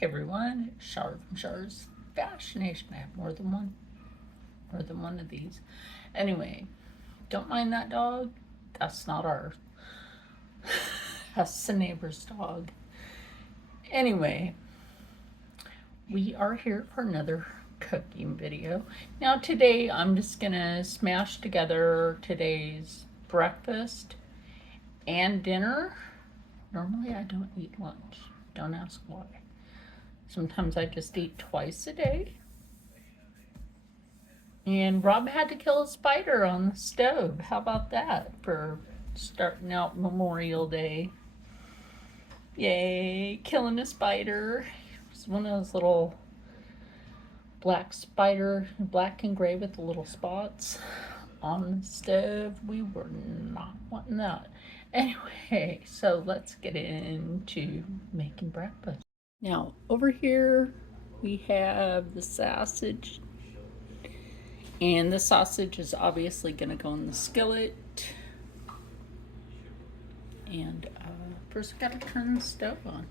Hey everyone, Char from Char's Fascination. I have more than one of these. Anyway, don't mind that dog. That's not ours. That's the neighbor's dog. Anyway, we are here for another cooking video. Now today I'm just gonna smash together today's breakfast and dinner. Normally I don't eat lunch. Don't ask why. Sometimes I just eat twice a day. And Rob had to kill a spider on the stove. How about that for starting out Memorial Day? Yay, killing a spider. It's one of those little black spider, black and gray with the little spots on the stove. We were not wanting that. Anyway, so let's get into making breakfast. Now, over here we have the sausage. And the sausage is obviously going to go in the skillet. And first I got to turn the stove on.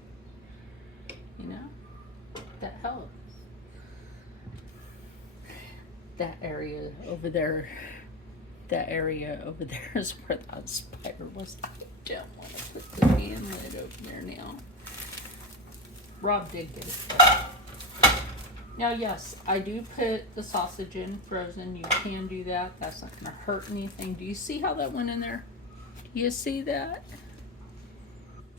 You know, that helps. That area over there is where that spider was. I don't want to put the pan lid over there now. Rob did get it. Now, yes, I do put the sausage in frozen. You can do that. That's not going to hurt anything. Do you see how that went in there? Do you see that?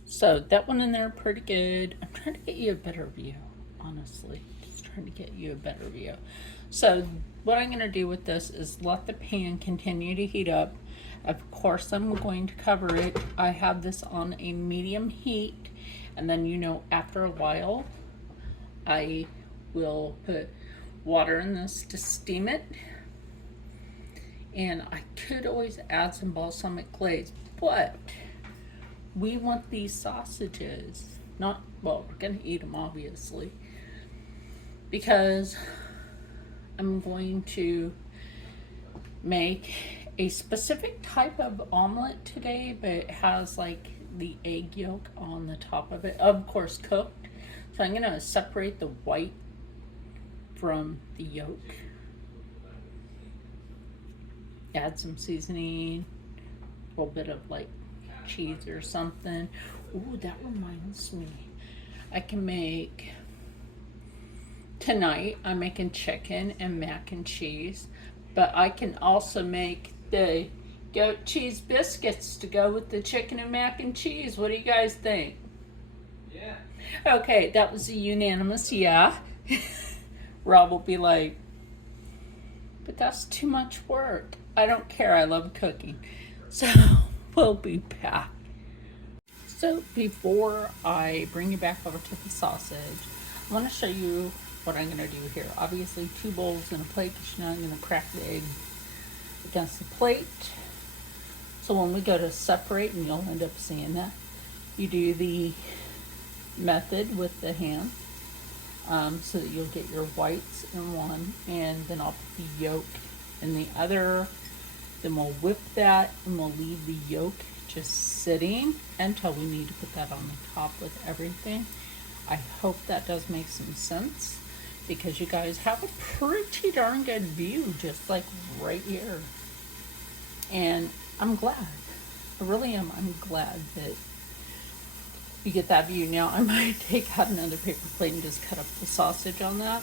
So that went in there pretty good. I'm trying to get you a better view, honestly. Just trying to get you a better view. So what I'm going to do with this is let the pan continue to heat up. Of course, I'm going to cover it. I have this on a medium heat. And then, you know, after a while, I will put water in this to steam it. And I could always add some balsamic glaze, but we want these sausages, we're gonna eat them obviously, because I'm going to make a specific type of omelet today, but it has like the egg yolk on the top of it, of course cooked. So I'm gonna separate the white from the yolk. Add some seasoning, a little bit of like cheese or something. Ooh, that reminds me. I can make, tonight I'm making chicken and mac and cheese, but I can also make the goat cheese biscuits to go with the chicken and mac and cheese. What do you guys think? Yeah. Okay, that was a unanimous yeah. Rob will be like, but that's too much work. I don't care, I love cooking. So we'll be back. So before I bring you back over to the sausage, I want to show you what I'm going to do here. Obviously 2 bowls and a plate, because you know I'm going to crack the egg against the plate. So when we go to separate, and you'll end up seeing that, you do the method with the hand. So that you'll get your whites in one, and then I'll put the yolk in the other. Then we'll whip that, and we'll leave the yolk just sitting until we need to put that on the top with everything. I hope that does make some sense, because you guys have a pretty darn good view just like right here. And I'm glad. I really am. I'm glad that you get that view. Now I might take out another paper plate and just cut up the sausage on that.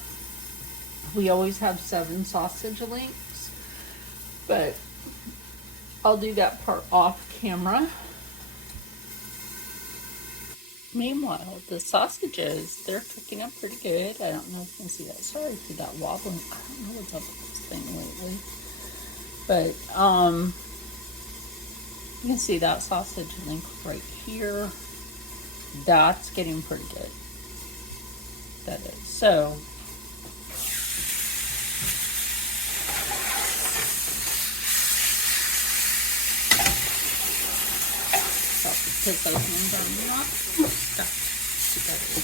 We always have 7 sausage links, but I'll do that part off camera. Meanwhile, the sausages, they're cooking up pretty good. I don't know if you can see that. Sorry for that wobbling. I don't know what's up with this thing lately. But you can see that sausage link right here. That's getting pretty good. That is. So put those ones on not stuck together.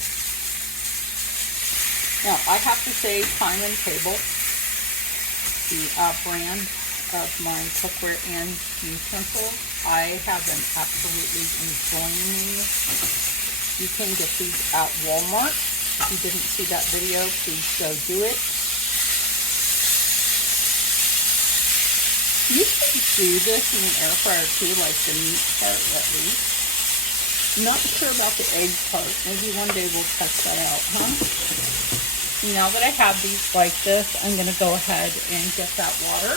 Now I have to say, Time and Table, the brand of my cookware and utensils, I have been absolutely enjoying these. You can get these at Walmart. If you didn't see that video, please go do it. You can do this in an air fryer too, like the meat part at least. I'm not sure about the egg part. Maybe one day we'll test that out, huh? Now that I have these like this, I'm going to go ahead and get that water.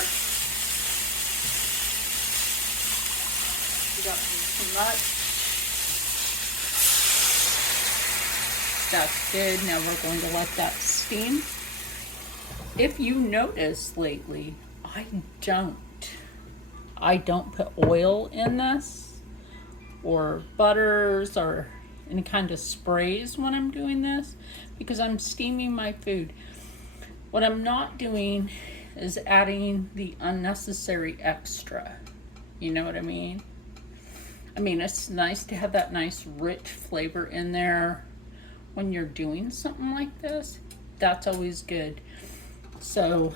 You don't need too much. That's good. Now we're going to let that steam. If you notice lately, I don't put oil in this or butters or any kind of sprays when I'm doing this because I'm steaming my food. What I'm not doing is adding the unnecessary extra. You know what I mean? I mean, it's nice to have that nice rich flavor in there when you're doing something like this. That's always good. So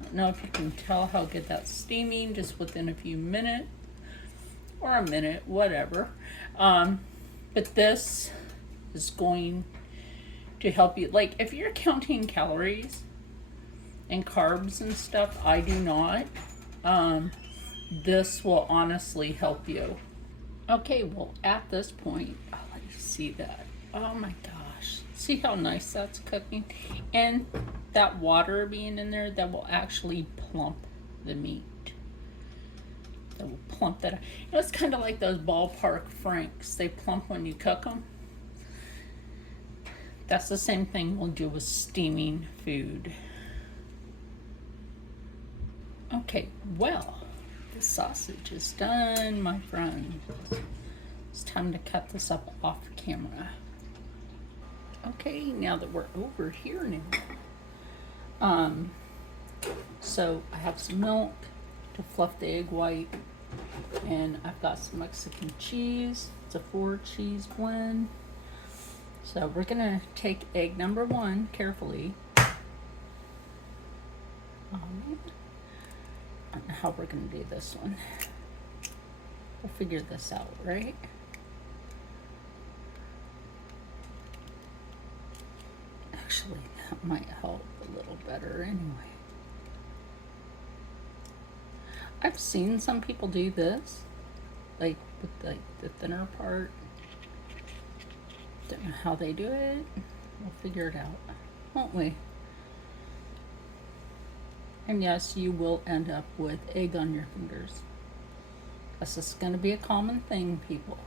I don't know if you can tell how good that's steaming just within a few minutes or a minute, whatever. But this is going to help you. Like if you're counting calories and carbs and stuff, I do not. This will honestly help you. Okay, well at this point, I'll let you see that. Oh my gosh. See how nice that's cooking? And that water being in there, that will actually plump the meat. That will plump that. You know, it's kind of like those ballpark franks. They plump when you cook them. That's the same thing we'll do with steaming food. Okay, well, the sausage is done, my friends. It's time to cut this up off camera. Okay, now that we're over here now. So I have some milk to fluff the egg white, and I've got some Mexican cheese. It's a 4-cheese blend. So we're gonna take egg number 1 carefully. I don't know how we're gonna do this one. We'll figure this out, right? Actually, that might help a little better anyway. I've seen some people do this, like with the thinner part. Don't know how they do it. We'll figure it out, won't we? And yes, you will end up with egg on your fingers. This is going to be a common thing, people.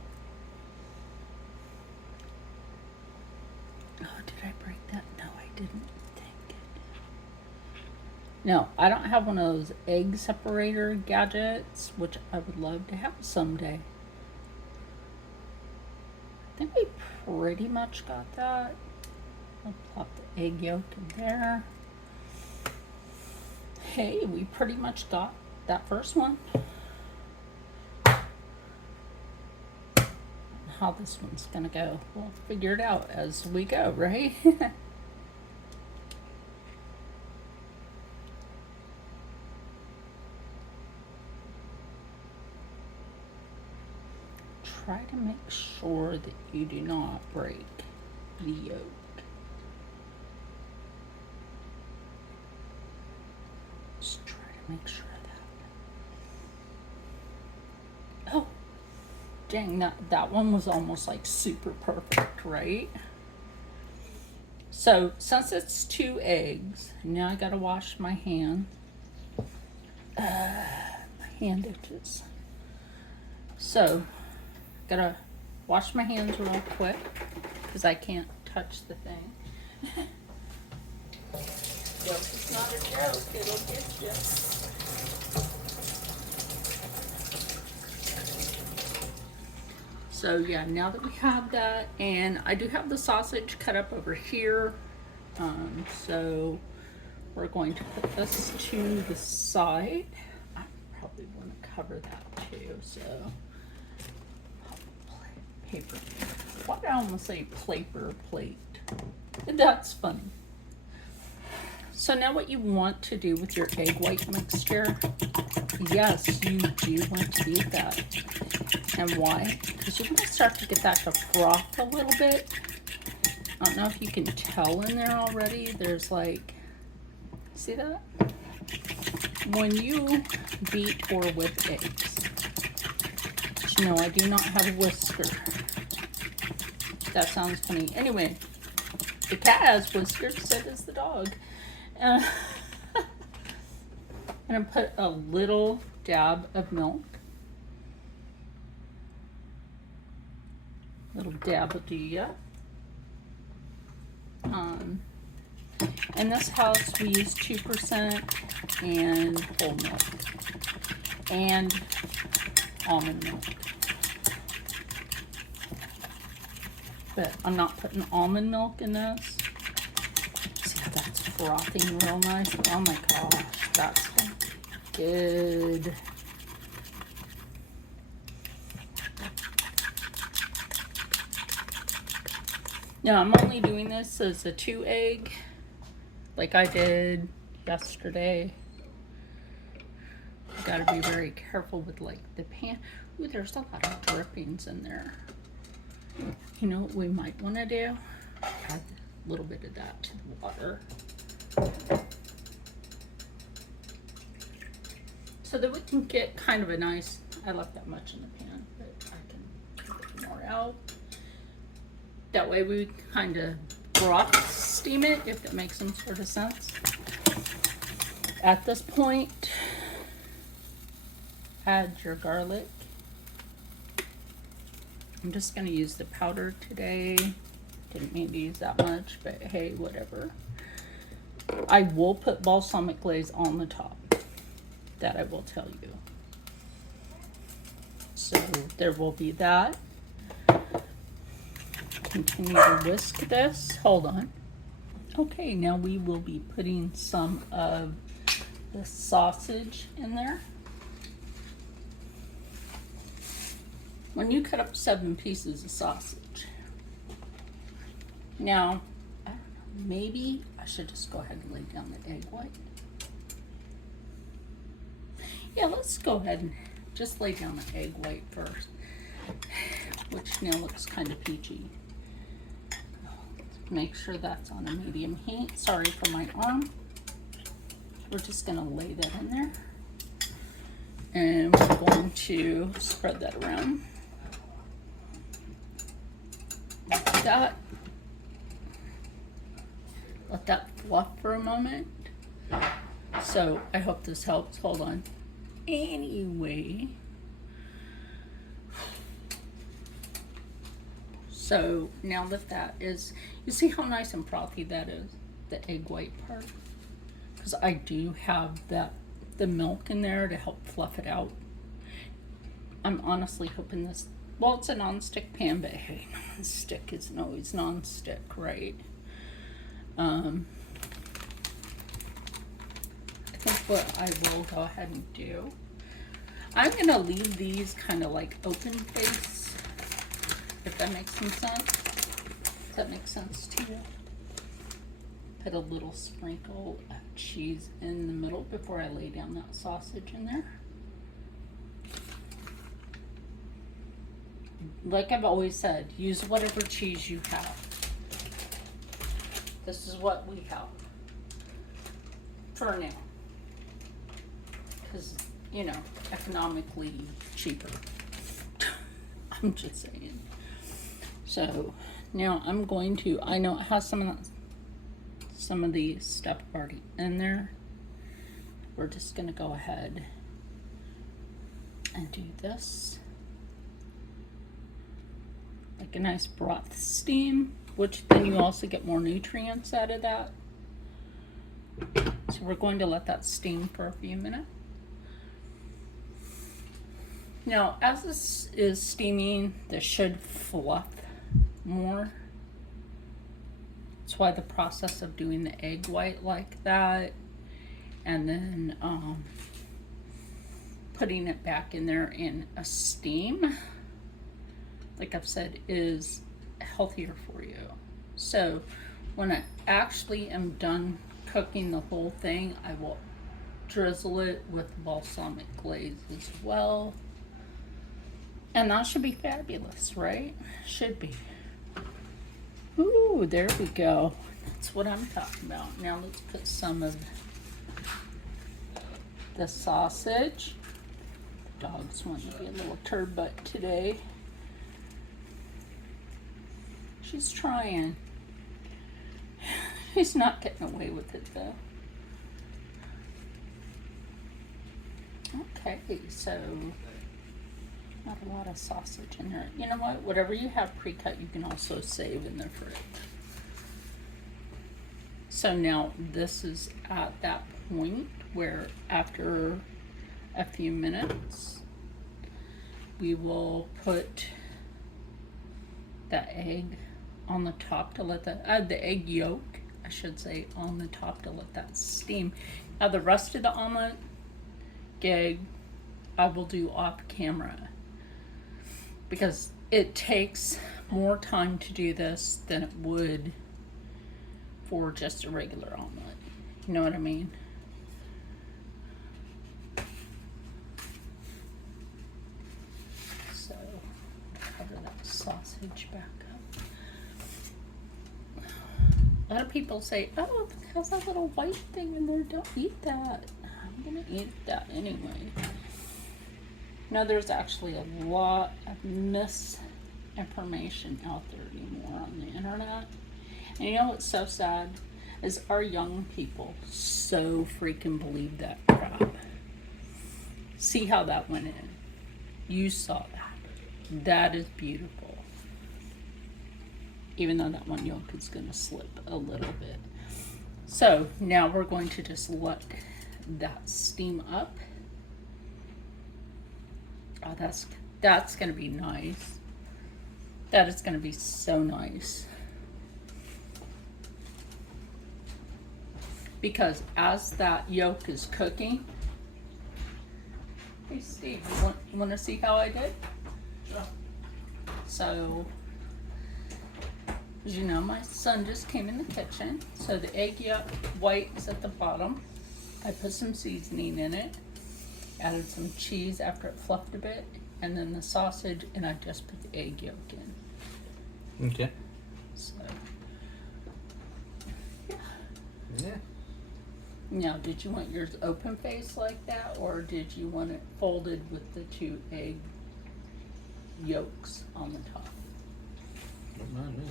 Oh, did I break that? No, I didn't. Dang it. No, I don't have one of those egg separator gadgets, which I would love to have someday. I think we pretty much got that. I'll plop the egg yolk in there. Hey, we pretty much got that first one. How this one's gonna go, we'll figure it out as we go, right? Try to make sure that you do not break the yolk. Just try to make sure of that. Oh, dang, that one was almost like super perfect, right? So since it's 2 eggs, now I gotta wash my hand. My hand itches. So gotta wash my hands real quick because I can't touch the thing. Joke is not a joke, it'll get you. So yeah, now that we have that, and I do have the sausage cut up over here, so we're going to put this to the side. I probably want to cover that too, so paper. Why did I almost say paper plate? That's funny. So now what you want to do with your egg white mixture, yes, you do want to beat that. And why? Because you want to start to get that to froth a little bit. I don't know if you can tell in there already. There's like, see that? When you beat or whip eggs, but you know, I do not have a whisker. That sounds funny. Anyway, the cat has whiskers, so does the dog. And I put a little dab of milk. Little dab will do ya. In this house, we use 2% and whole milk and almond milk. But I'm not putting almond milk in this. See how that's frothing real nice? Oh my gosh, that's good. Now I'm only doing this as a 2 egg, like I did yesterday. You gotta be very careful with like the pan. Ooh, there's a lot of drippings in there. You know what we might want to do? Add a little bit of that to the water. So that we can get kind of a nice, I left that much in the pan, but I can get more out. That way we kind of broth steam it, if that makes some sort of sense. At this point, add your garlic. I'm just going to use the powder today. Didn't mean to use that much, but hey, whatever. I will put balsamic glaze on the top. That I will tell you. So there will be that. Continue to whisk this. Hold on. Okay, now we will be putting some of the sausage in there. When you cut up 7 pieces of sausage, now, I don't know, maybe I should just go ahead and lay down the egg white. Yeah, let's go ahead and just lay down the egg white first, which now looks kind of peachy. Make sure that's on a medium heat. Sorry for my arm. We're just gonna lay that in there. And we're going to spread that around. Like that. Let that fluff for a moment. So I hope this helps. Hold on. Anyway. So now that that is, you see how nice and frothy that is, the egg white part? Because I do have that, the milk in there to help fluff it out. I'm honestly hoping this, well, it's a non-stick pan, but hey, non-stick isn't always non-stick, right? I think what I will go ahead and do, I'm gonna leave these kind of like open face, if that makes some sense. Does that make sense to you? Put a little sprinkle of cheese in the middle before I lay down that sausage in there. Like I've always said, use whatever cheese you have. This is what we have for now. Because, you know, economically cheaper. I'm just saying. So now I'm going to, I know it has some of the stuff already in there. We're just going to go ahead and do this. Like a nice broth steam, which then you also get more nutrients out of that. So we're going to let that steam for a few minutes. Now, as this is steaming, this should fluff more. That's why the process of doing the egg white like that, and then putting it back in there in a steam, like I've said, is healthier for you. So when I actually am done cooking the whole thing, I will drizzle it with balsamic glaze as well. And that should be fabulous, right? Should be. Ooh, there we go. That's what I'm talking about. Now let's put some of the sausage. The dog's wanting to be a little turd butt today. She's trying. He's not getting away with it though. Okay, so not a lot of sausage in there. You know what? Whatever you have pre-cut, you can also save in the fridge. So now this is at that point where after a few minutes, we will put the egg on the top to let the egg yolk, I should say, on the top to let that steam. Now the rest of the omelet gig, I will do off camera because it takes more time to do this than it would for just a regular omelet. You know what I mean? So cover that sausage back up. A lot of people say, oh, it has that little white thing in there. Don't eat that. I'm gonna eat that anyway. Now there's actually a lot of misinformation out there anymore on the internet. And you know what's so sad is our young people so freaking believe that crap. See how that went in. You saw that. That is beautiful. Even though that one yolk is going to slip a little bit. So now we're going to just let that steam up. Oh, that's going to be nice. That is going to be so nice. Because as that yolk is cooking, hey Steve, you want to see how I did? Sure. So, as you know, my son just came in the kitchen. So the egg yolk white is at the bottom. I put some seasoning in it, added some cheese after it fluffed a bit, and then the sausage, and I just put the egg yolk in. Okay. So, Yeah. now, did you want yours open face like that, or did you want it folded with the 2 egg yolks on the top? Don't mind me.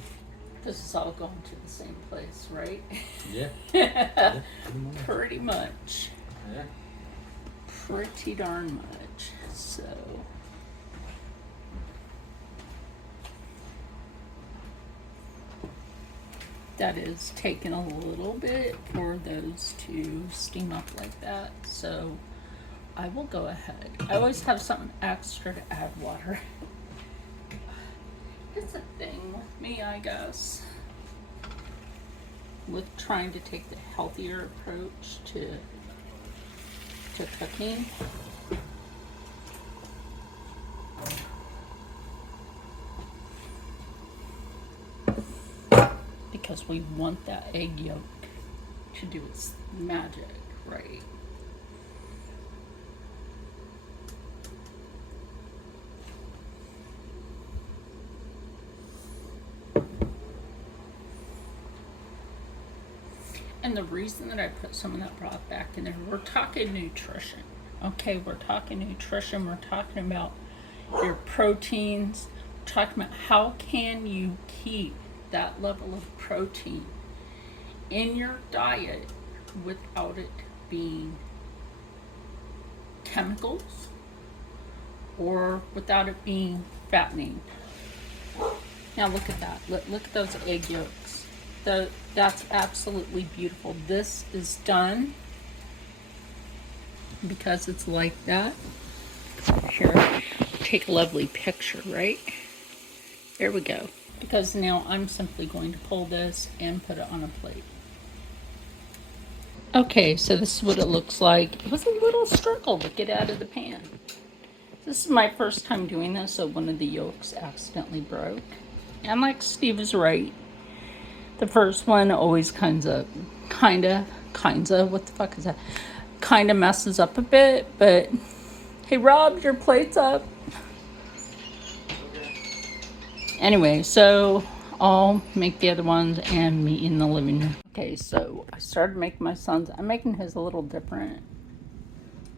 This is all going to the same place, right? Yeah. Yeah, Pretty much. Yeah. Pretty darn much. So. That is taking a little bit for those to steam up like that. So I will go ahead. I always have something extra to add water. It's a thing with me, I guess, with trying to take the healthier approach to cooking. Because we want that egg yolk to do its magic, right? And the reason that I put some of that broth back in there, we're talking nutrition. Okay, we're talking nutrition. We're talking about your proteins. We're talking about how can you keep that level of protein in your diet without it being chemicals or without it being fattening. Now look at that. Look at those egg yolks. That's absolutely beautiful. This is done because it's like that. Here, take a lovely picture, right? There we go. Because now I'm simply going to pull this and put it on a plate. Okay, so this is what it looks like. It was a little struggle to get out of the pan. This is my first time doing this, so one of the yolks accidentally broke. And like Steve is right, the first one always kinda, what the fuck is that? Kinda messes up a bit, but hey Rob, your plate's up. Anyway, so I'll make the other ones and meet in the living room. Okay, so I started making my son's. I'm making his a little different.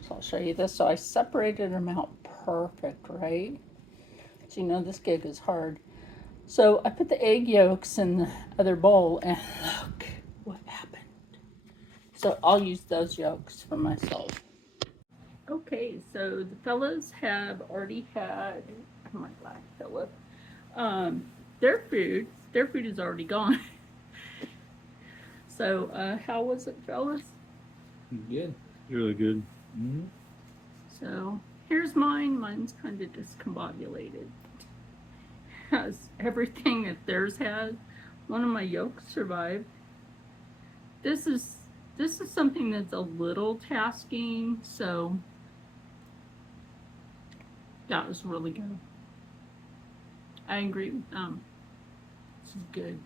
So I'll show you this. So I separated them out perfect, right? So you know this gig is hard. So I put the egg yolks in the other bowl and look what happened. So I'll use those yolks for myself. Okay, so the fellas have already had, oh my God, Philip, their food. Their food is already gone. So, how was it, fellas? Good. Really good. Mm-hmm. So, here's mine. Mine's kind of discombobulated. Has everything that theirs has. One of my yolks survived. This is something that's a little tasking, so that was really good. I agree with them. This is good.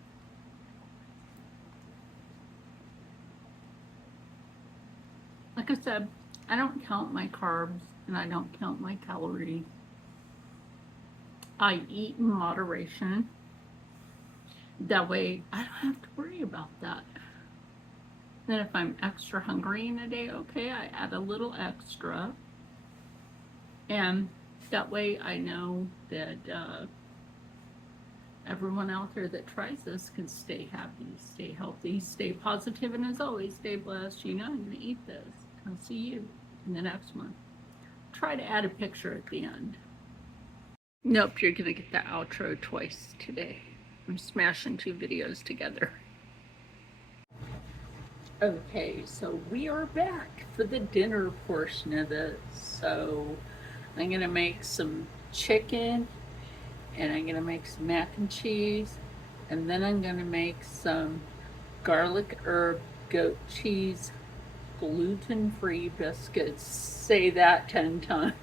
Like I said, I don't count my carbs and I don't count my calories. I eat in moderation. That way I don't have to worry about that. Then if I'm extra hungry in a day, okay, I add a little extra. And that way I know that everyone out there that tries this can stay happy, stay healthy, stay positive, and as always, stay blessed. You know I'm going to eat this. I'll see you in the next one. Try to add a picture at the end. Nope, you're going to get the outro twice today. I'm smashing 2 videos together. Okay, so we are back for the dinner portion of this. So I'm going to make some chicken, and I'm going to make some mac and cheese, and then I'm going to make some garlic herb goat cheese gluten-free biscuits. Say that 10 times.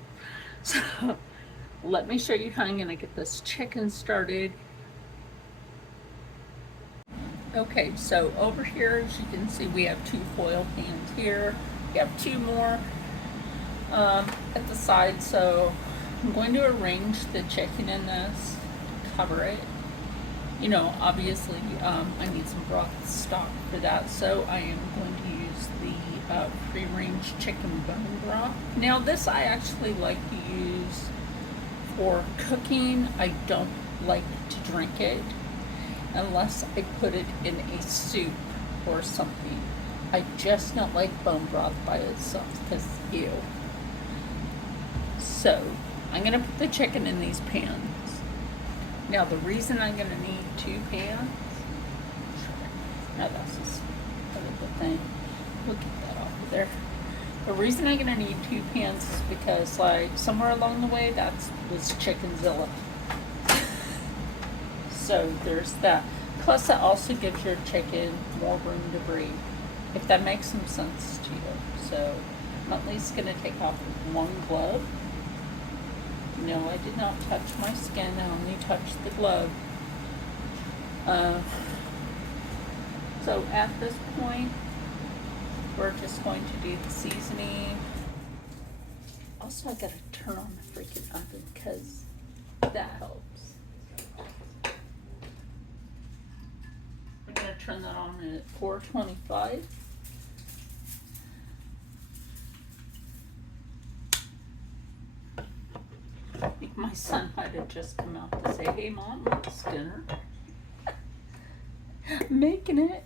So let me show you how I'm going to get this chicken started. Okay, so over here, as you can see, we have 2 foil pans here. We have 2 more at the side, so I'm going to arrange the chicken in this, cover it. You know, obviously, I need some broth stock for that, so I am going to use the free-range chicken bone broth. Now, this I actually like to use for cooking. I don't like to drink it unless I put it in a soup or something. I just don't like bone broth by itself because ew. So I'm gonna put the chicken in these pans. Now the reason I'm gonna need 2 pans, now that's just the thing. We'll get that off of there. The reason I'm gonna need 2 pans is because like somewhere along the way that was Chickenzilla. So there's that. Plus it also gives your chicken more room to breathe, if that makes some sense to you. So I'm at least going to take off 1 glove. No, I did not touch my skin. I only touched the glove. So at this point, we're just going to do the seasoning. Also, I got to turn on the freaking oven because that helps. I'm going to turn that on at 425. I think my son might have just come out to say, hey Mom, it's dinner. Making it.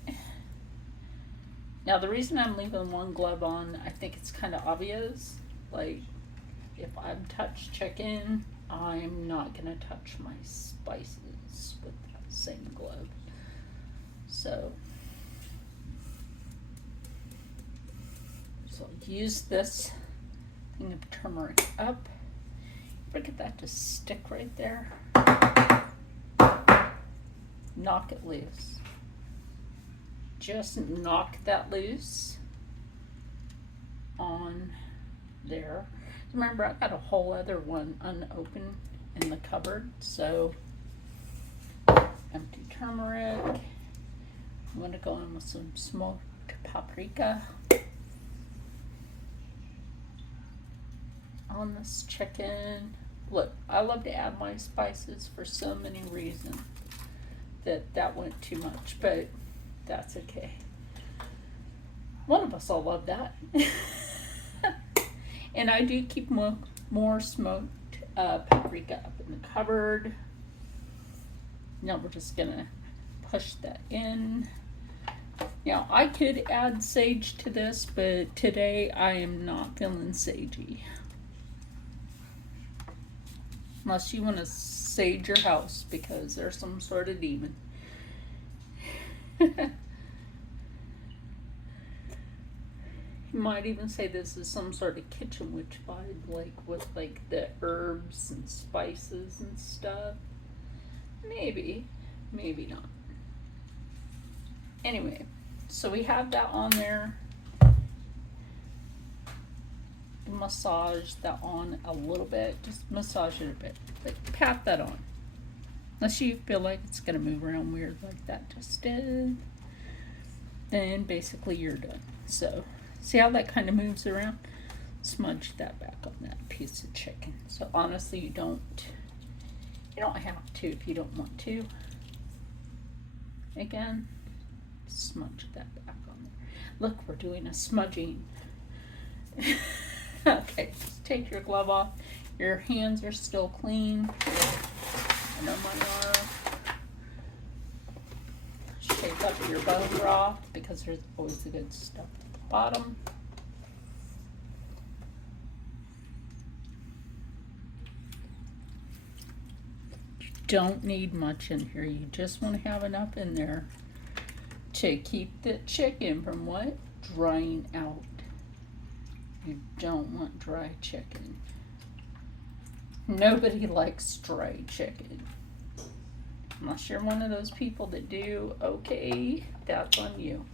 Now the reason I'm leaving 1 glove on, I think it's kind of obvious. Like, if I've touched chicken, I'm not going to touch my spices with that same glove. So use this thing of turmeric up. Get that to stick right there. Knock it loose. Just knock that loose on there. Remember, I got a whole other one unopened in the cupboard, so empty turmeric. I'm going to go in with some smoked paprika on this chicken. Look, I love to add my spices for so many reasons. that went too much, but that's okay. One of us all love that. And I do keep more smoked paprika up in the cupboard. Now we're just gonna push that in. Now I could add sage to this, but today I am not feeling sagey. Unless you want to sage your house because there's some sort of demon. You might even say this is some sort of kitchen witch vibe, like with like the herbs and spices and stuff. Maybe, maybe not. Anyway, so we have that on there. Massage that on a little bit. Just massage it a bit. Like pat that on. Unless you feel like it's gonna move around weird like that just did. Then basically you're done. So see how that kind of moves around? Smudge that back on that piece of chicken. So honestly you don't have to if you don't want to. Again, smudge that back on there. Look, we're doing a smudging. Okay, just take your glove off. Your hands are still clean. I know mine are. Shake up your bone broth because there's always the good stuff at the bottom. You don't need much in here. You just want to have enough in there to keep the chicken from what? Drying out. You don't want dry chicken. Nobody likes dry chicken. Unless you're one of those people that do, okay, that's on you.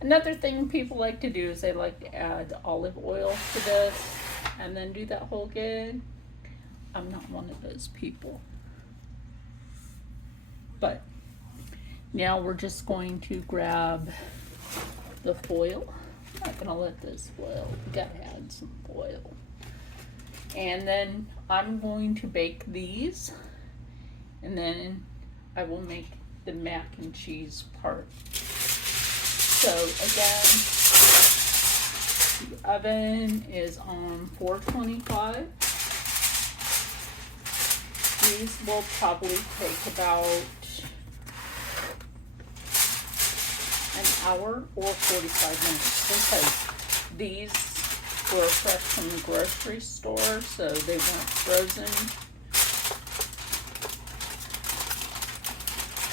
Another thing people like to do is they like to add olive oil to this and then do that whole gig. I'm not one of those people. But now we're just going to grab the foil. I'm not gonna let this foil. We gotta add some foil. And then I'm going to bake these, and then I will make the mac and cheese part. So again, the oven is on 425. These will probably take about an hour or 45 minutes because these were fresh from the grocery store, so they weren't frozen.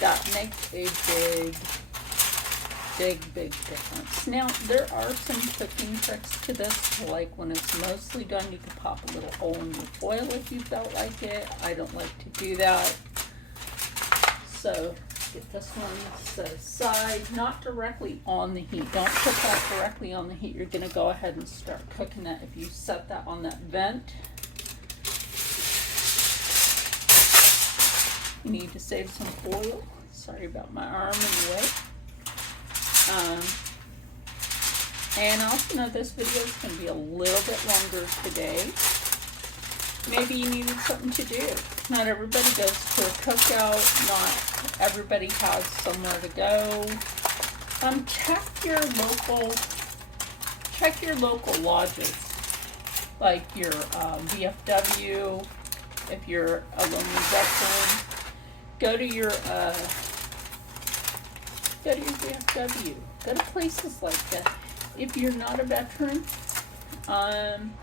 That makes a big difference. Now, there are some cooking tricks to this, like when it's mostly done, you can pop a little hole in your foil if you felt like it. I don't like to do that. So, get this one set aside, not directly on the heat. Don't put that directly on the heat. You're gonna go ahead and start cooking that. If you set that on that vent, you need to save some foil. Sorry about my arm in the way. And also know this video is going to be a little bit longer today. Maybe you needed something to do. Not everybody goes to a cookout. Not everybody has somewhere to go. Check your local lodges, like your VFW. If you're a lonely veteran, go to your VFW. Go to places like that. If you're not a veteran,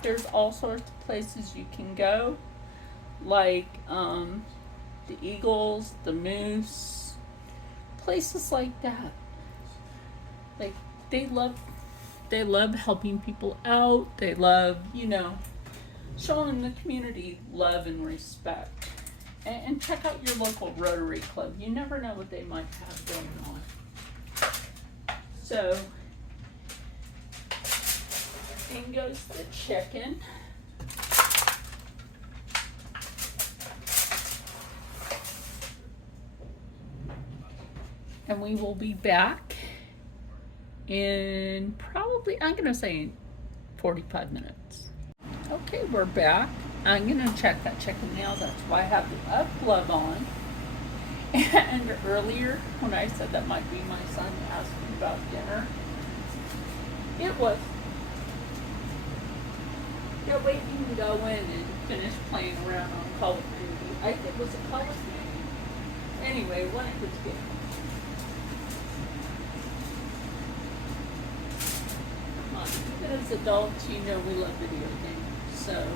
there's all sorts of places you can go, like the Eagles, the Moose, places like that. Like they love helping people out. They love, showing the community love and respect. And check out your local Rotary Club. You never know what they might have going on. So, in goes the chicken. And we will be back in probably, I'm going to say 45 minutes. Okay, we're back. I'm going to check that chicken now. That's why I have the glove on. And earlier, when I said that might be my son asking about dinner, it was. Yeah, wait, you can go in and finish playing around on Call of Duty. I think it was a Call of Duty. Anyway, one of his games. Come on, even as adults, you know we love video games. So,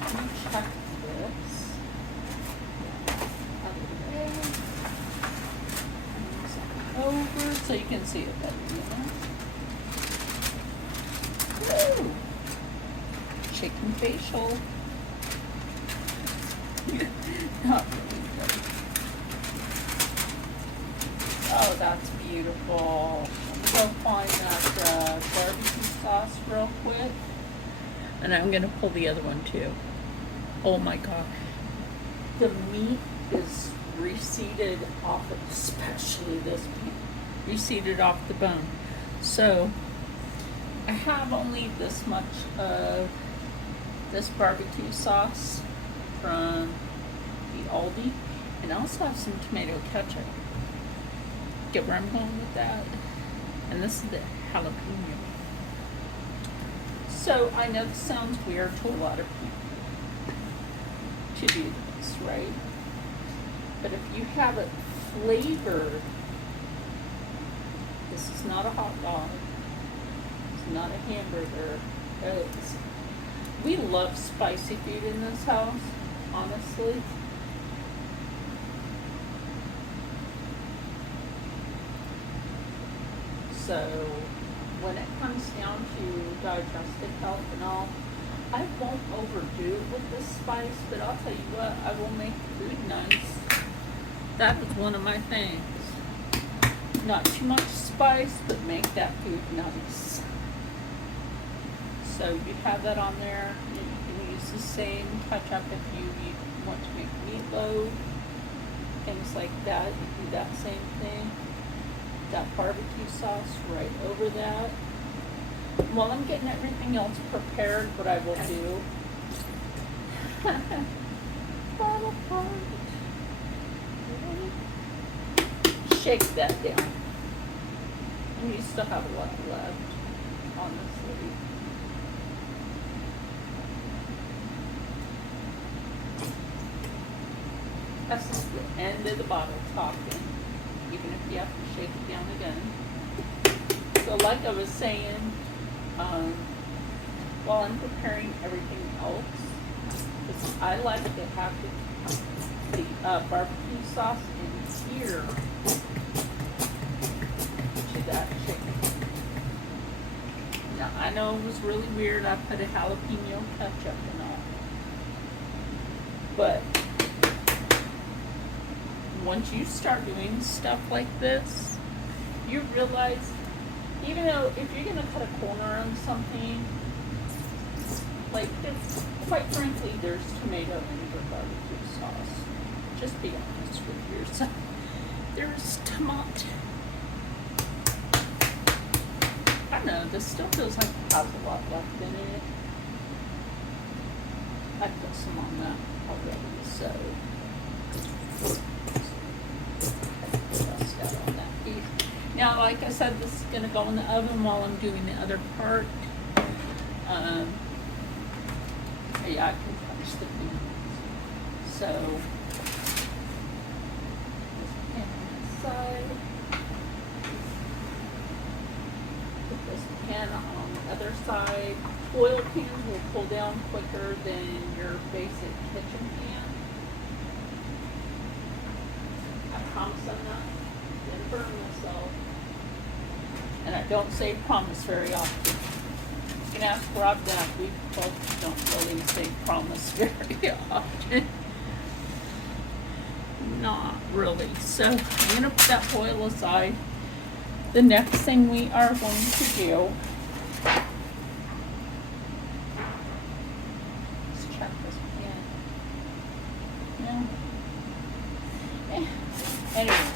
let me check this. Out of the way. Move something over so you can see it better, you know? Woo! Chicken facial. Not really good. Oh, that's beautiful. Let me go find that barbecue sauce real quick. And I'm going to pull the other one too. Oh my god. The meat is receded off of, especially this meat, receded off the bone. So, I have only this much of this barbecue sauce from the Aldi, and I also have some tomato ketchup. Get where I'm going with that? And this is the jalapeno. So I know this sounds weird to a lot of people to do this, right? But if you have it flavored, this is not a hot dog. It's not a hamburger. We love spicy food in this house, honestly. So when it comes down to digestive health and all, I won't overdo it with the spice, but I'll tell you what, I will make food nice. That is one of my things. Not too much spice, but make that food nice. So you have that on there. You can use the same ketchup if you want to make meatloaf, things like that. You do that same thing. That barbecue sauce right over that. While I'm getting everything else prepared, what I will do, fall apart. Shake that down. And you still have a lot left, honestly. That's just the end of the bottle talking, even if you have to shake it down again. So like I was saying, while I'm preparing everything else, because I like to have the barbecue sauce in here to that chicken. Now I know it was really weird, I put a jalapeno ketchup and all, but once you start doing stuff like this, you realize, even though if you're going to cut a corner on something, like this, quite frankly, there's tomato in your barbecue sauce. Just be honest with yourself. There's tomato. I don't know, this still feels like it has a lot left in it. I put some on that already, so. Now, like I said, this is going to go in the oven while I'm doing the other part. Yeah, I can touch the beans. So, this pan on this side. Put this pan on the other side. Oil pans will cool down quicker than your basic kitchen pan. I promise I'm not going to burn myself. And I don't say promise very often. You can ask Rob that. We both don't really say promise very often. Not really. So I'm going to put that oil aside. The next thing we are going to do, let's check this pan. No. Anyway,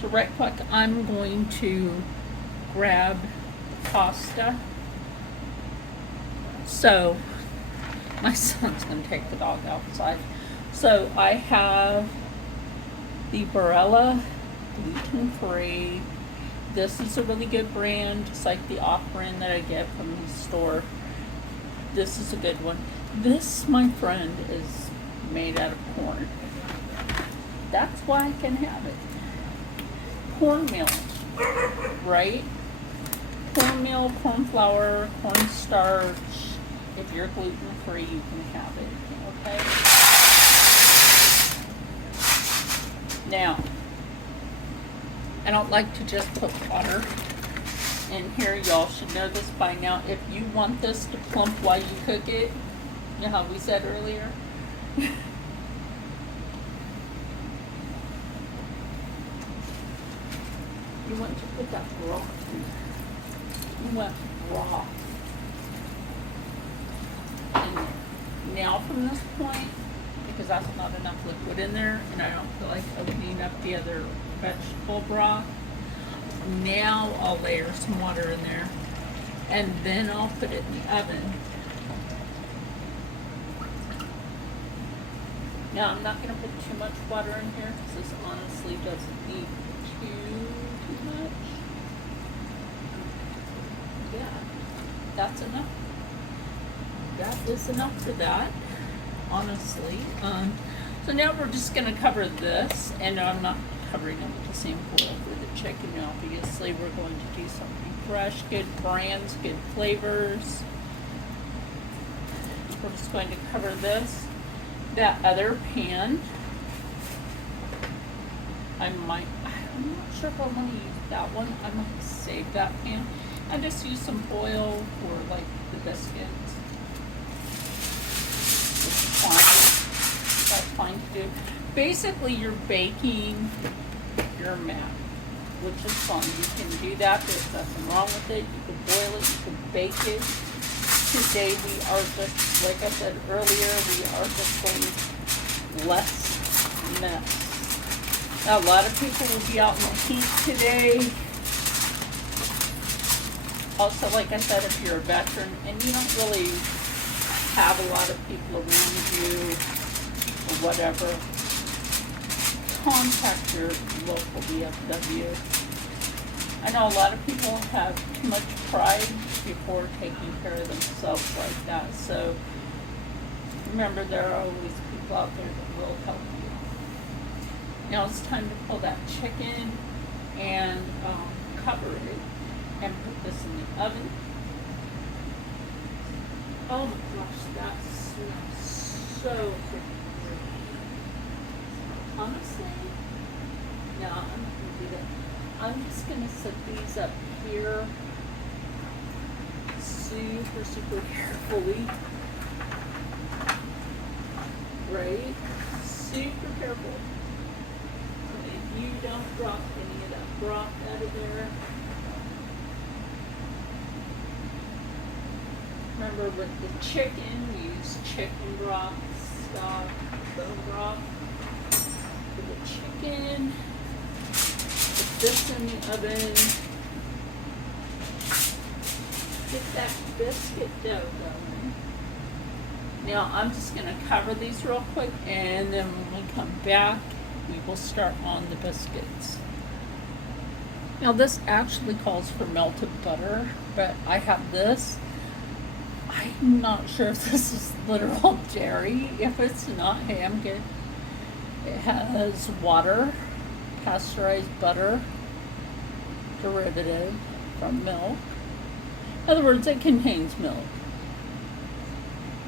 so right quick, I'm going to grab pasta. So my son's gonna take the dog outside. So I have the Barella gluten-free. This is a really good brand, just like the off-brand that I get from the store. This is a good one. This, my friend, is made out of corn. That's why I can have it. Cornmeal, right? Cornmeal, corn flour, cornstarch. If you're gluten-free, you can have it, okay? Now, I don't like to just put water in here. Y'all should know this by now. If you want this to plump while you cook it, you know how we said earlier? You want to put that broth in there. You want broth in there. Now from this point, because that's not enough liquid in there, and I don't feel like opening up the other vegetable broth, now I'll layer some water in there, and then I'll put it in the oven. Now I'm not going to put too much water in here, because this honestly doesn't need too much. Yeah, that's enough. That is enough for that, honestly. So now we're just going to cover this, and I'm not covering it with the same foil for the chicken. Obviously, we're going to do something fresh, good brands, good flavors. We're just going to cover this. That other pan, I'm not sure if I want to use that one. I might save that pan. I just use some oil for like the biscuits. It's fine. That's fine to do. Basically, you're baking your mac, which is fun. You can do that. There's nothing wrong with it. You can boil it. You can bake it. Today we are just, like I said earlier, we are just going less mess. Now, a lot of people will be out in the heat today. Also, like I said, if you're a veteran and you don't really have a lot of people around you or whatever, contact your local VFW. I know a lot of people have too much pride before taking care of themselves like that. So remember, there are always people out there that will help you. Now it's time to pull that chicken and cover it and put this in the oven. Oh my gosh, that smells so freaking good. Honestly, no, I'm not going to do that. I'm just going to set these up here super, super carefully. Right? Super careful. So if you don't drop any of that broth out of there. Remember, with the chicken, we use chicken broth, stock, bone broth. For the chicken, put this in the oven. Get that biscuit dough going. Now I'm just going to cover these real quick, and then when we come back, we will start on the biscuits. Now this actually calls for melted butter, but I have this. I'm not sure if this is literal dairy. If it's not, hey, I'm good. It has water, pasteurized butter, derivative from milk. In other words, it contains milk,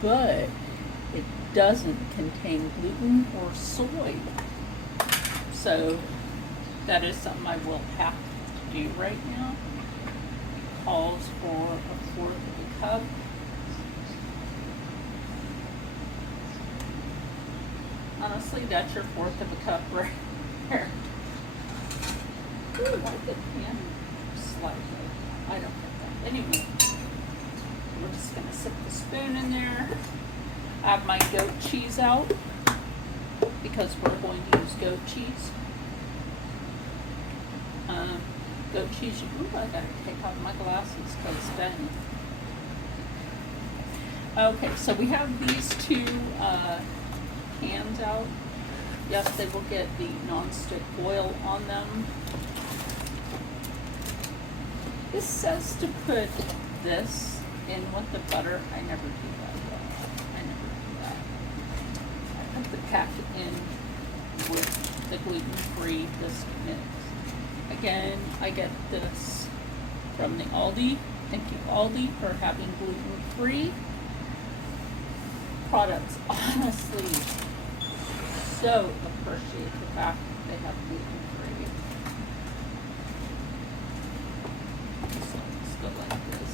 but it doesn't contain gluten or soy. So that is something I will have to do right now. It calls for 1/4 of a cup. Honestly, that's your 1/4 of a cup right there. Ooh, I could pan slightly. I don't get that. Anyway, we're just going to stick the spoon in there. I have my goat cheese out because we're going to use goat cheese. Goat cheese, ooh, I got to take off my glasses because then. Okay, so we have these two pans out. Yes, they will get the non-stick oil on them. This says to put this in with the butter. I never do that though. I never do that. I put the packet in with the gluten-free biscuit mix. Again, I get this from the Aldi. Thank you, Aldi, for having gluten-free products. Honestly, so appreciate the fact that they have gluten-free. So let's go like this.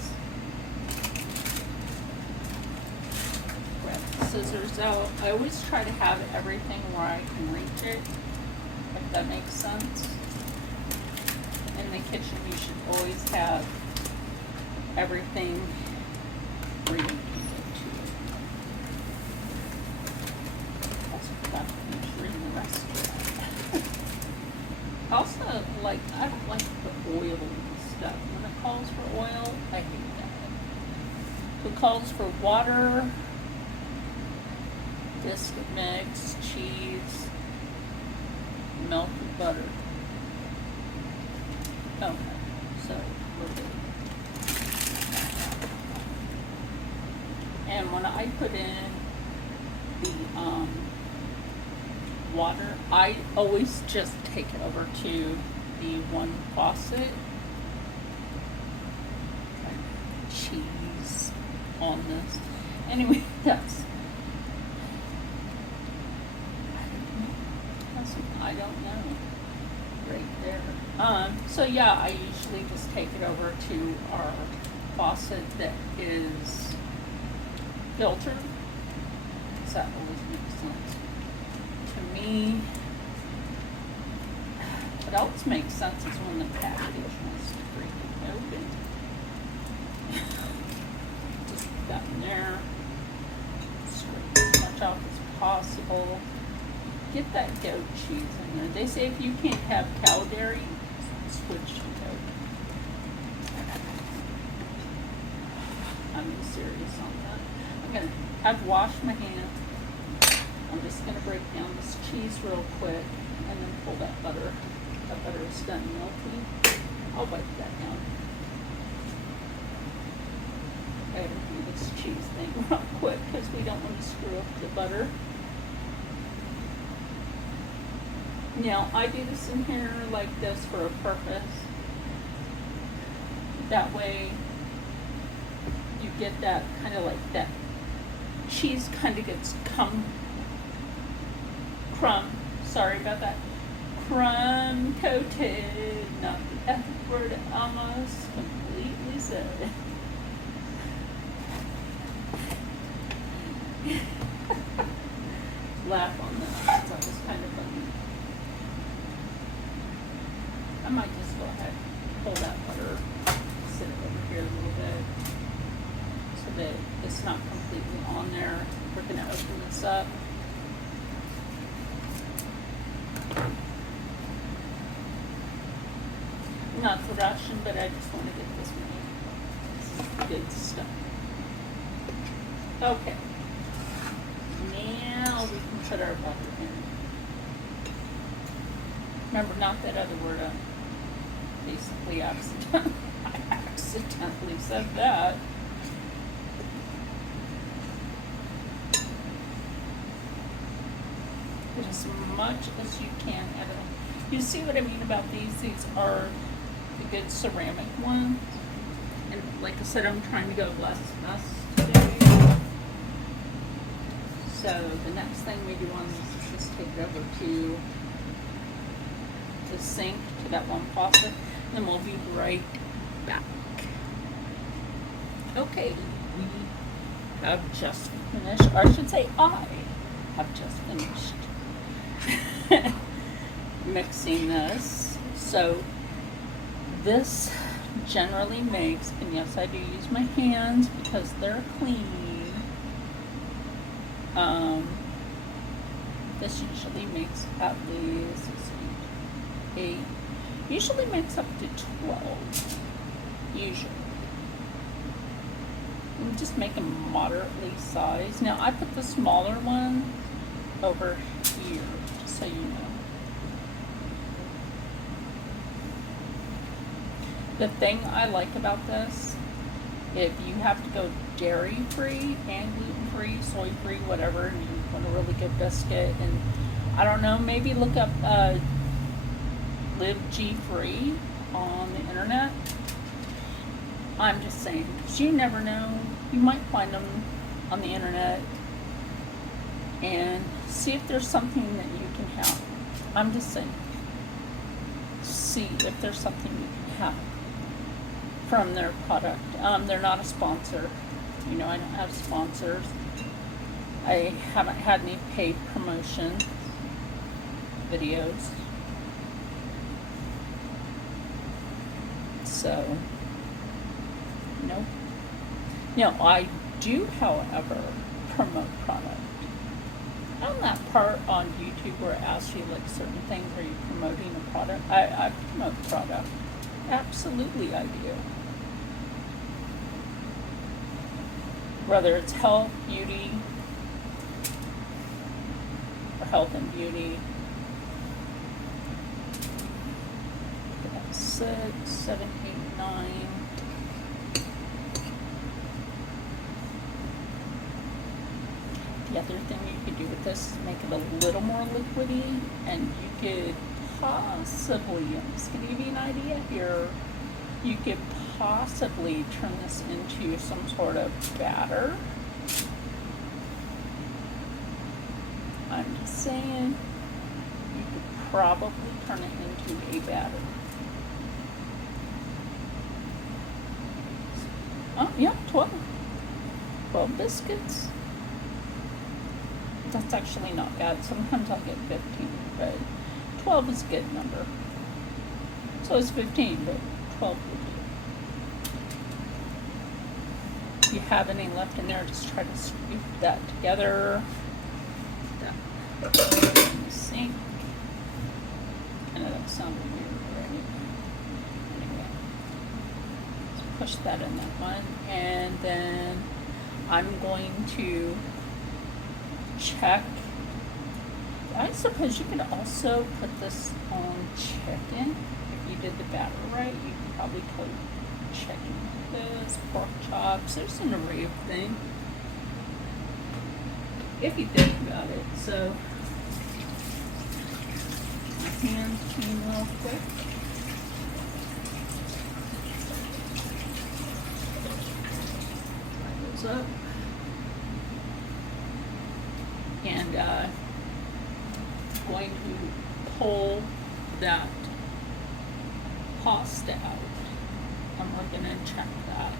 Grab the scissors out. I always try to have everything where I can reach it, if that makes sense. In the kitchen, you should always have everything where you can get to it. Also forgot to finish reading the rest of that. Also, I don't like the oil stuff. When it calls for oil, I hate that. So it calls for water, biscuit mix, cheese, melted butter. Okay, so we're good. And when I put in the water, I always just take it over to the one faucet. Cheese on this. Anyway, I don't know. Right there. So yeah, I usually just take it over to our faucet that is filtered. Does that always make sense to me? What else makes sense is when the package wants to freaking open. Just put that in there. Scrape as much off as possible. Get that goat cheese in there. They say if you can't have cow dairy, switch to goat. I'm being serious on that. I've washed my hands. I'm just gonna break down this cheese real quick and then pull that butter. That butter is done melting. I'll wipe that down. I gotta do this cheese thing real quick because we don't want to screw up the butter. Now, I do this in here like this for a purpose. That way, you get that kind of like that cheese kind of gets crumb coated. Not the F word, almost completely said. Laugh on that. That was kind of funny. I might just go ahead and pull that butter, sit it over here a little bit so that it's not completely on there. We're going to open this up. Not for Russian, but I just want to get this made. This is good stuff. Okay. Now we can put our butter in. Remember, not that other word. Basically I accidentally said that. Put as much as you can out of them. You see what I mean about these? These are the good ceramic ones. And like I said, I'm trying to go less mess today. So the next thing we do on this is just take it over to the sink, to that one faucet. And we'll be right back. Okay, we have just finished, or I should say I have just finished mixing this. So this generally makes, and yes, I do use my hands because they're clean. This usually makes at least 8. Usually makes up to 12. Usually. And just make them moderately sized. Now I put the smaller one over here to so you know. The thing I like about this, if you have to go dairy-free and gluten-free, soy-free, whatever, and you want a really good biscuit, and I don't know, maybe look up Live G-Free on the internet. I'm just saying, 'cause you never know. You might find them on the internet and see if there's something that you can have. I'm just saying, see if there's something you can have from their product. They're not a sponsor. You know, I don't have sponsors. I haven't had any paid promotion videos. So, nope. Now, I do, however, promote product. On that part on YouTube where it asks you like certain things, are you promoting a product? I promote product. Absolutely I do. Whether it's health, beauty, or health and beauty. 6, 7, 8, 9. The other thing you could do with this is make it a little more liquidy, and you could possibly, I'm just going to give you an idea here, you could possibly turn this into some sort of batter. I'm just saying, you could probably turn it into a batter. Oh, yeah, 12. 12 biscuits. That's actually not bad. Sometimes I'll get 15, but 12 is a good number. So it's 15, but 12 would do. If you have any left in there, just try to scoop that together. In the sink. I know that sounded weird, right? Anyway, let's push that in that one, and then I'm going to check. I suppose you could also put this on chicken. If you did the batter right, you could probably coat chicken with this, pork chops. There's an array of things if you think about it. So my hand clean real quick. Dry those up. And going to pull that pasta out, and we're going to check that.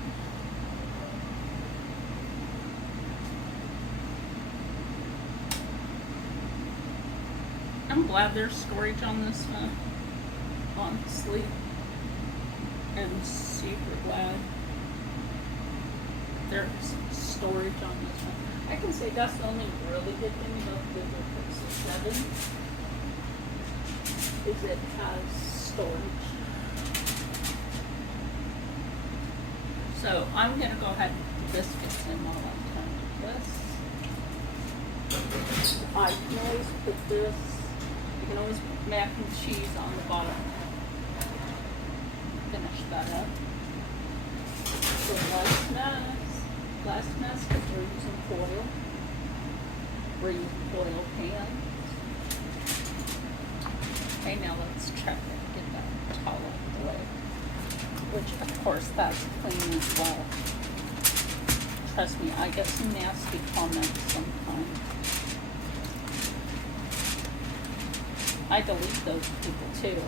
I'm glad there's storage on this one, honestly. I'm super glad there's storage on this one. I can say that's the only really good thing about the Pixel 7 is it has storage. So I'm going to go ahead and put the biscuits in while I'm done with this. I can always put this, you can always put mac and cheese on the bottom. Finish that up. So last mess, because we're using foil. We're using foil pans. Okay, now let's check it. Get that towel out of the way. Which, of course, that's clean as well. Trust me, I get some nasty comments sometimes. I delete those people too.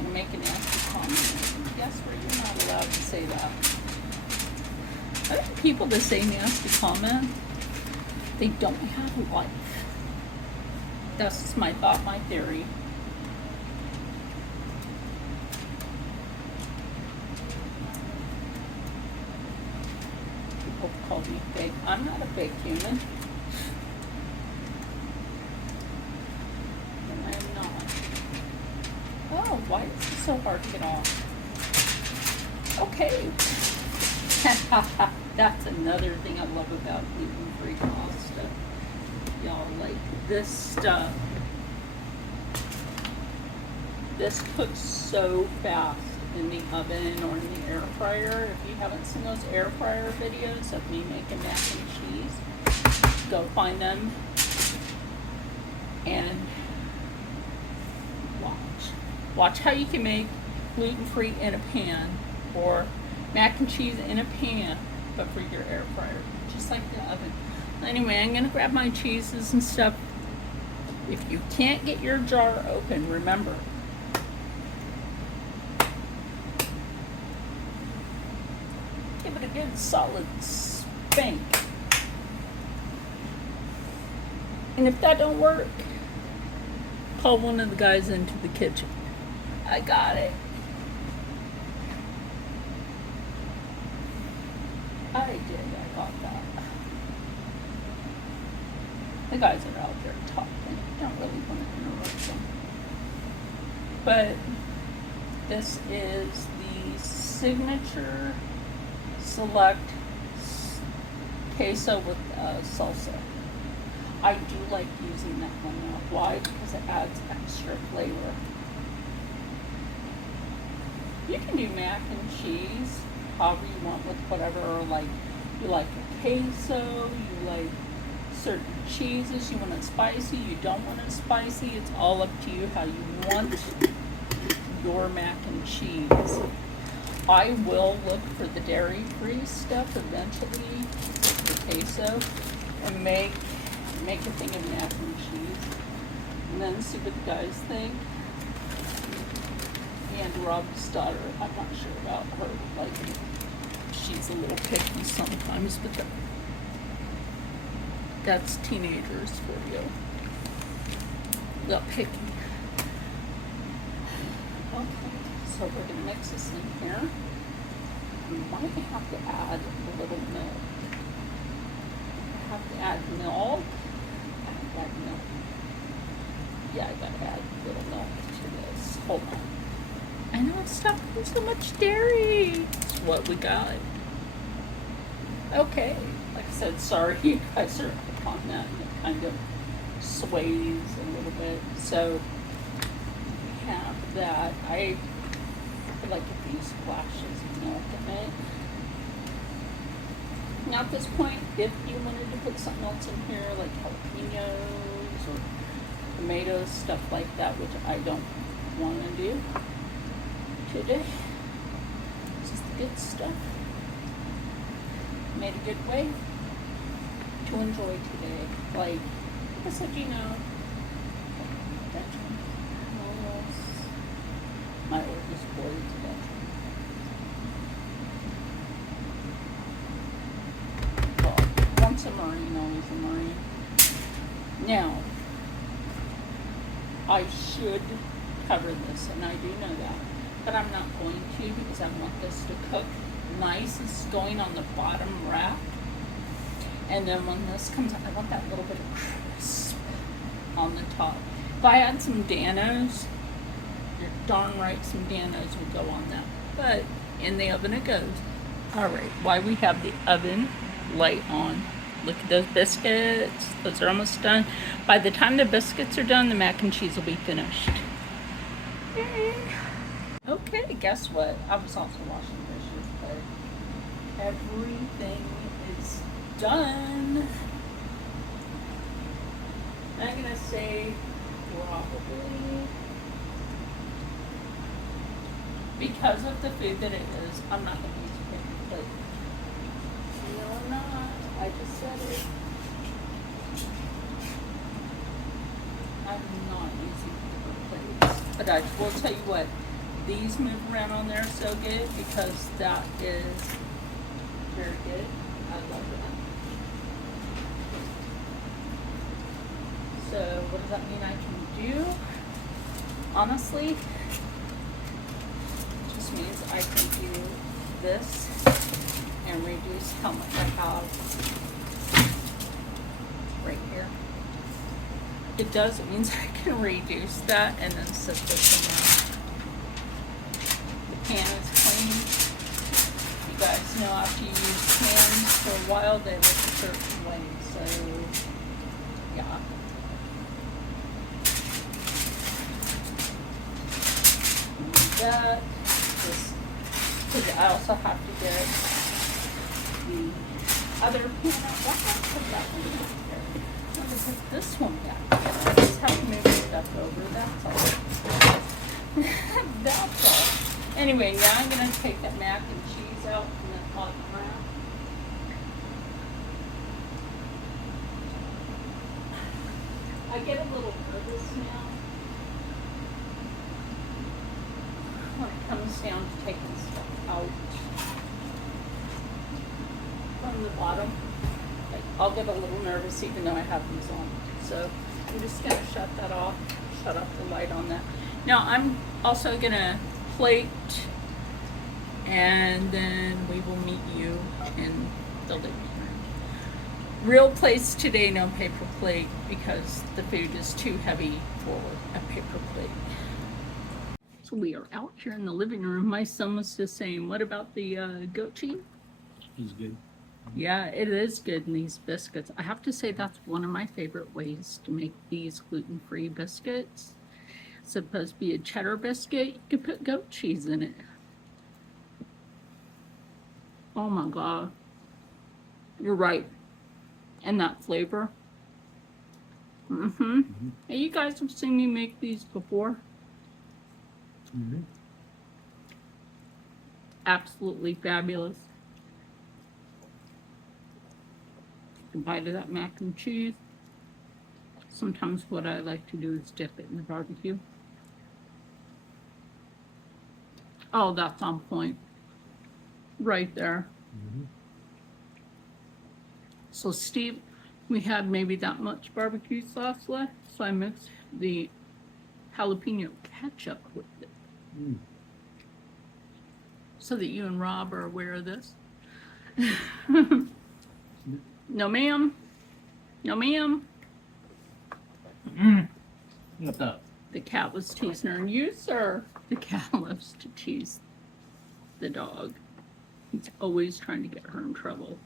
And make a nasty comment. And guess where you're not allowed to say that. I think people that say nasty comment, they don't have life. That's just my thought, my theory. People call me fake. I'm not a fake human. And I'm not. Oh, why is it so hard to get off? Okay. That's another thing I love about gluten-free pasta. y'all. Like, this stuff, this cooks so fast in the oven or in the air fryer. If you haven't seen those air fryer videos of me making mac and cheese, go find them and watch how you can make gluten-free in a pan, or mac and cheese in a pan, but for your air fryer, just like the oven. Anyway, I'm gonna grab my cheeses and stuff. If you can't get your jar open, remember, give it a good solid spank. And if that don't work, call one of the guys into the kitchen. I got it. I got that. The guys are out there talking. I don't really want to interrupt them. But this is the Signature Select queso with salsa. I do like using that one now. Why? Because it adds extra flavor. You can do mac and cheese however you want with whatever, or like you like a queso, you like certain cheeses, you want it spicy, you don't want it spicy. It's all up to you how you want your mac and cheese. I will look for the dairy-free stuff eventually, the queso, and make a thing of mac and cheese, and then see what the guys think. And Rob's daughter, I'm not sure about her, like, she's a little picky sometimes, but that's teenagers for you. They're picky. Okay, so we're gonna mix this in here. We might have to add a little milk. Have to add milk. Yeah, I gotta add a little milk to this. Hold on. I know, stop putting so much dairy. That's what we got. Okay. Like I said, sorry you guys are up on that, and it kind of sways a little bit. So we have that. I like a few splashes of milk in it. Now at this point, if you wanted to put something else in here, like jalapenos or tomatoes, stuff like that, which I don't want to do today. This is the good stuff. Made a good way to enjoy today. Like I said, you know, my oldest boy is a veteran. Well, once a Marine, always a Marine. Now, I should cover this, and I do know that, but I'm not going to, because I want this to cook nice. It's going on the bottom rack, and then when this comes out, I want that little bit of crisp on the top. If I had some Danos, you're darn right some Danos would go on that, but in the oven it goes. All right, while we have the oven light on, look at those biscuits. Those are almost done. By the time the biscuits are done, the mac and cheese will be finished. Yay. Okay, guess what? I was also washing dishes, but everything is done. I'm gonna say probably, because of the food that it is, I'm not gonna use a paper plate. No, I'm not. I just said it. I'm not using paper plates. But I will tell you what, these move around on there so good, because that is very good. I love that. So what does that mean I can do? Honestly, it just means I can do this and reduce how much I have right here. It does, it means I can reduce that and then set this in there. The pan is clean. You guys know, after you use pans for a while, they look a certain way, so Yeah. That, just, because I also have to get the other piano. What happened that one back there? I'm gonna put this one back here. I just have to move stuff over, that's all. That's all. Anyway, now I'm gonna take that mac and cheese out from the hot ground. I get a little nervous now when it comes down to taking stuff out from the bottom. Like, I'll get a little nervous even though I have these on. So I'm just gonna shut that off, shut off the light on that. Now I'm also gonna plate, and then we will meet you in the living room. Real plates today, no paper plate, because the food is too heavy for a paper plate. So we are out here in the living room. My son was just saying, what about the goat cheese? He's good. Yeah, it is good in these biscuits. I have to say that's one of my favorite ways to make these gluten-free biscuits. It's supposed to be a cheddar biscuit. You could put goat cheese in it. Oh my God. You're right. And that flavor. Mm-hmm. Hey, you guys have seen me make these before? Mm-hmm. Absolutely fabulous. A bite of that mac and cheese. Sometimes what I like to do is dip it in the barbecue. Oh, that's on point. Right there. Mm-hmm. So Steve, we had maybe that much barbecue sauce left, so I mixed the jalapeno ketchup with it. Mm. So that you and Rob are aware of this. No ma'am. No ma'am. What's up? The cat was teasing her, and you, sir. The cat loves to tease the dog. He's always trying to get her in trouble.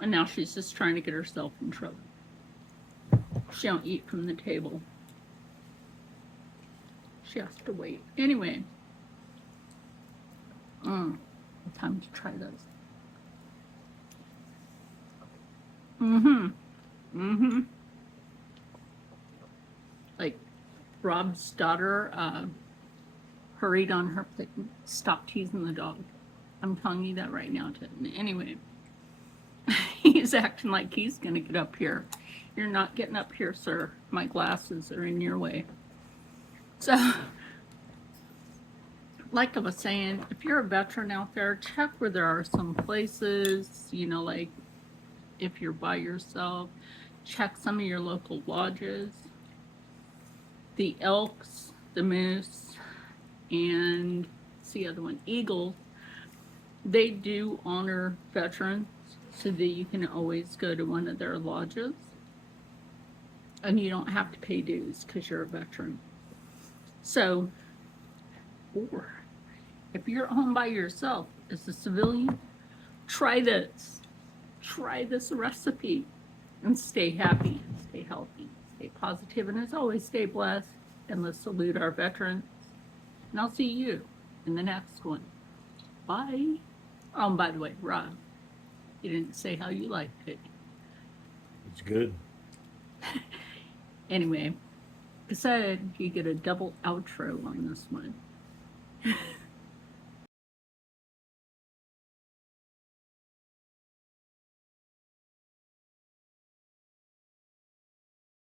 And now she's just trying to get herself in trouble. She don't eat from the table. She has to wait. Anyway. Time to try those. Like Rob's daughter hurried on her plate. Stop teasing the dog. I'm telling you that right now. Anyway, he's acting like he's gonna get up here. You're not getting up here, sir. My glasses are in your way. So, like I was saying, if you're a veteran out there, check where there are some places, you know, like if you're by yourself, check some of your local lodges. The elks, the moose, and what's the other one? Eagles. They do honor veterans, so that you can always go to one of their lodges. And you don't have to pay dues because you're a veteran. So, or if you're home by yourself as a civilian, try this. Try this recipe and stay happy, stay healthy, stay positive, and as always, stay blessed. And let's salute our veterans. And I'll see you in the next one. Bye. Oh, and by the way, Rob, you didn't say how you liked it. It's good. Anyway, I said you get a double outro on this one.